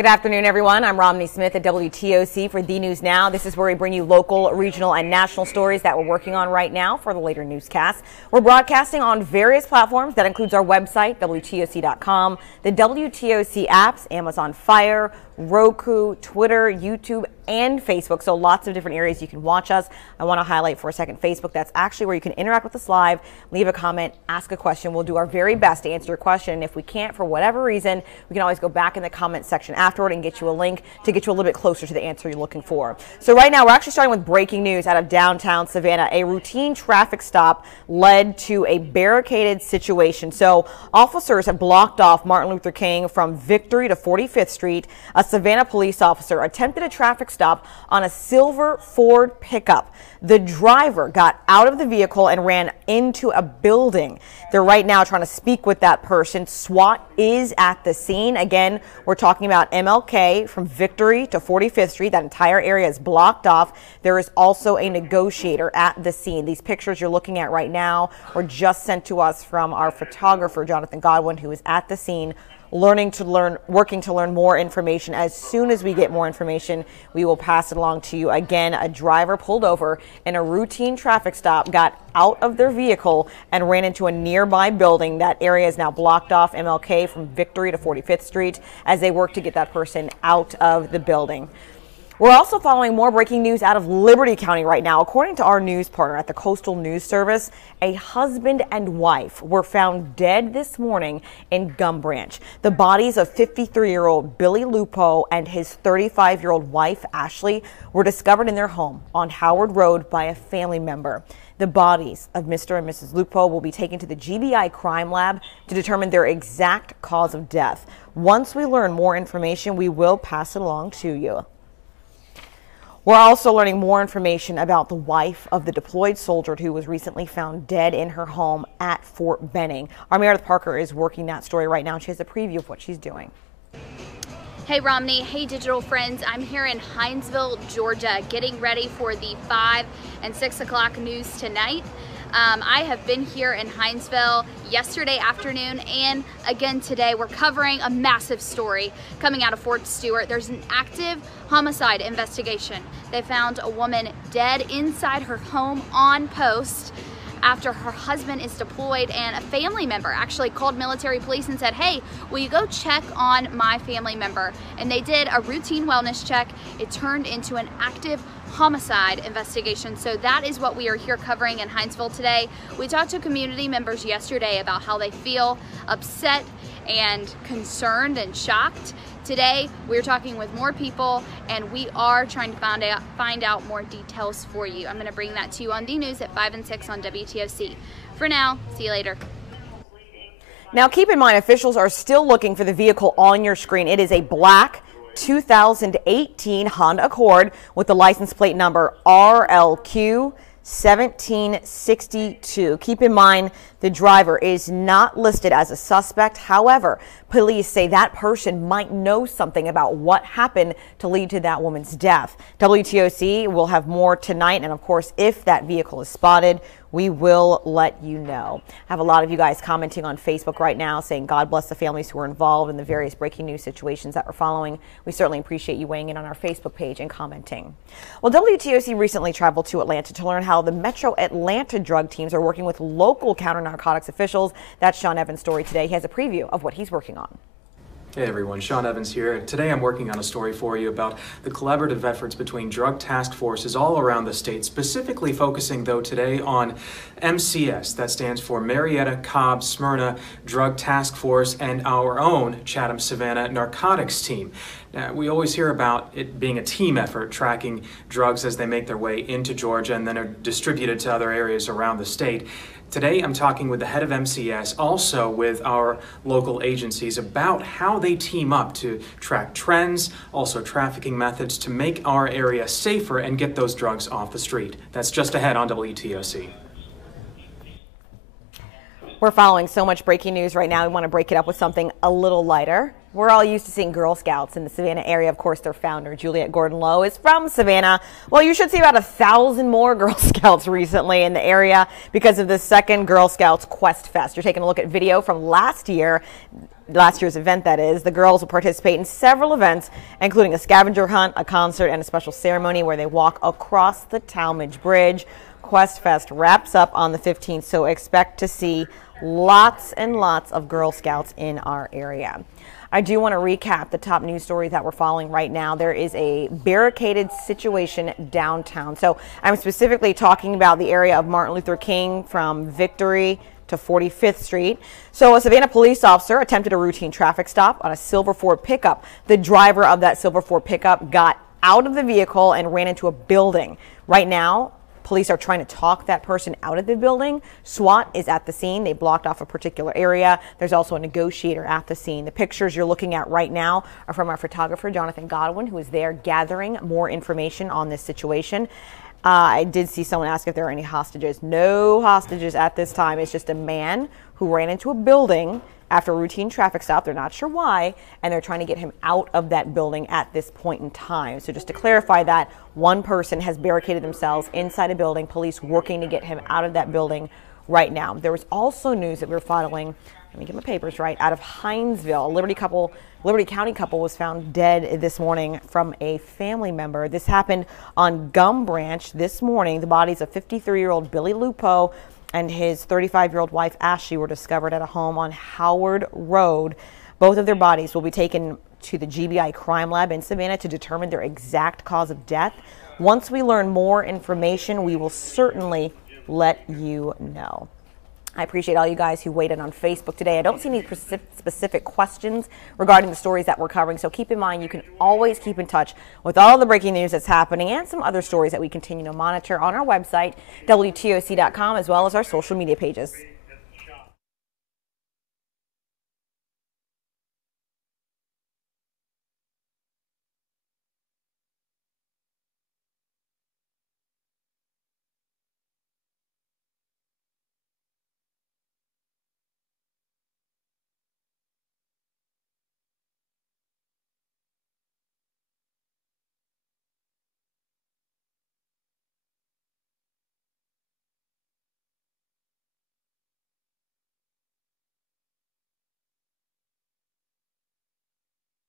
Good afternoon, everyone. I'm Romney Smith at WTOC for The News Now. This is where we bring you local, regional, and national stories that we're working on right now for the later newscast. We're broadcasting on various platforms. That includes our website, WTOC.com, the WTOC apps, Amazon Fire, Roku, Twitter, YouTube, and Facebook. So lots of different areas you can watch us. I want to highlight for a second Facebook. That's actually where you can interact with us live, leave a comment, ask a question. We'll do our very best to answer your question. And if we can't, for whatever reason, we can always go back in the comment section afterward and get you a link to get you a little bit closer to the answer you're looking for. So right now, we're actually starting with breaking news out of downtown Savannah. A routine traffic stop led to a barricaded situation. So officers have blocked off Martin Luther King from Victory to 45th Street. A Savannah police officer attempted a traffic stop on a silver Ford pickup. The driver got out of the vehicle and ran into a building. They're right now trying to speak with that person. SWAT is at the scene. Again, we're talking about MLK from Victory to 45th Street. That entire area is blocked off. There is also a negotiator at the scene. These pictures you're looking at right now were just sent to us from our photographer, Jonathan Godwin, who is at the scene working to learn more information. As soon as we get more information, we will pass it along to you. Again, a driver pulled over in a routine traffic stop, got out of their vehicle and ran into a nearby building. That area is now blocked off, MLK from Victory to 45th Street, as they work to get that person out of the building. We're also following more breaking news out of Liberty County right now. According to our news partner at the Coastal News Service, a husband and wife were found dead this morning in Gum Branch. The bodies of 53-year-old Billy Lupo and his 35-year-old wife, Ashley, were discovered in their home on Howard Road by a family member. The bodies of Mr. and Mrs. Lupo will be taken to the GBI Crime Lab to determine their exact cause of death. Once we learn more information, we will pass it along to you. We're also learning more information about the wife of the deployed soldier who was recently found dead in her home at Fort Benning. Our Meredith Parker is working that story right now, and she has a preview of what she's doing. Hey Romney, hey digital friends. I'm here in Hinesville, Georgia, getting ready for the 5 and 6 o'clock news tonight. I have been here in Hinesville yesterday afternoon and again today. We're covering a massive story coming out of Fort Stewart. There's an active homicide investigation. They found a woman dead inside her home on post after her husband is deployed, and a family member actually called military police and said, hey, will you go check on my family member? And they did a routine wellness check. It turned into an active homicide investigation. So that is what we are here covering in Hinesville today. We talked to community members yesterday about how they feel upset and concerned and shocked. Today, we're talking with more people, and we are trying to find out more details for you. I'm going to bring that to you on the news at 5 and 6 on WTOC. For now, see you later. Now, keep in mind, officials are still looking for the vehicle on your screen. It is a black 2018 Honda Accord with the license plate number RLQ 1762. Keep in mind, the driver is not listed as a suspect. However, police say that person might know something about what happened to lead to that woman's death. WTOC will have more tonight, and of course, if that vehicle is spotted, we will let you know. I have a lot of you guys commenting on Facebook right now saying God bless the families who were involved in the various breaking news situations that we're following. We certainly appreciate you weighing in on our Facebook page and commenting. Well, WTOC recently traveled to Atlanta to learn how the Metro Atlanta drug teams are working with local counter-narcotics officials. That's Sean Evans' story today. He has a preview of what he's working on. Hey everyone, Sean Evans here. Today I'm working on a story for you about the collaborative efforts between drug task forces all around the state, specifically focusing though today on MCS, that stands for Marietta Cobb Smyrna Drug Task Force, and our own Chatham Savannah Narcotics Team. Now, we always hear about it being a team effort, tracking drugs as they make their way into Georgia and then are distributed to other areas around the state. Today I'm talking with the head of MCS, also with our local agencies, about how they team up to track trends, also trafficking methods to make our area safer and get those drugs off the street. That's just ahead on WTOC. We're following so much breaking news right now. We want to break it up with something a little lighter. We're all used to seeing Girl Scouts in the Savannah area. Of course, their founder, Juliette Gordon-Lowe, is from Savannah. Well, you should see about 1,000 more Girl Scouts recently in the area because of the second Girl Scouts Quest Fest. You're taking a look at video from last year. last year's event, that is. The girls will participate in several events, including a scavenger hunt, a concert, and a special ceremony where they walk across the Talmadge Bridge. Quest Fest wraps up on the 15th, so expect to see lots and lots of Girl Scouts in our area. I do want to recap the top news stories that we're following right now. There is a barricaded situation downtown. So I'm specifically talking about the area of Martin Luther King from Victory to 45th Street. So a Savannah police officer attempted a routine traffic stop on a silver Ford pickup. The driver of that silver Ford pickup got out of the vehicle and ran into a building. Right now, police are trying to talk that person out of the building. SWAT is at the scene. They blocked off a particular area. There's also a negotiator at the scene. The pictures you're looking at right now are from our photographer, Jonathan Godwin, who is there gathering more information on this situation. I did see someone ask if there are any hostages. No hostages at this time. It's just a man who ran into a building after a routine traffic stop. They're not sure why, and they're trying to get him out of that building at this point in time. So just to clarify that, one person has barricaded themselves inside a building, police working to get him out of that building right now. There was also news that we're following, let me get my papers right, out of Hinesville. A Liberty County couple was found dead this morning from a family member. This happened on Gum Branch this morning. The bodies of 53-year-old Billy Lupo and his 35-year-old wife, Ashley, were discovered at a home on Howard Road. Both of their bodies will be taken to the GBI Crime Lab in Savannah to determine their exact cause of death. Once we learn more information, we will certainly let you know. I appreciate all you guys who weighed in on Facebook today. I don't see any specific questions regarding the stories that we're covering, so keep in mind you can always keep in touch with all the breaking news that's happening and some other stories that we continue to monitor on our website, WTOC.com, as well as our social media pages.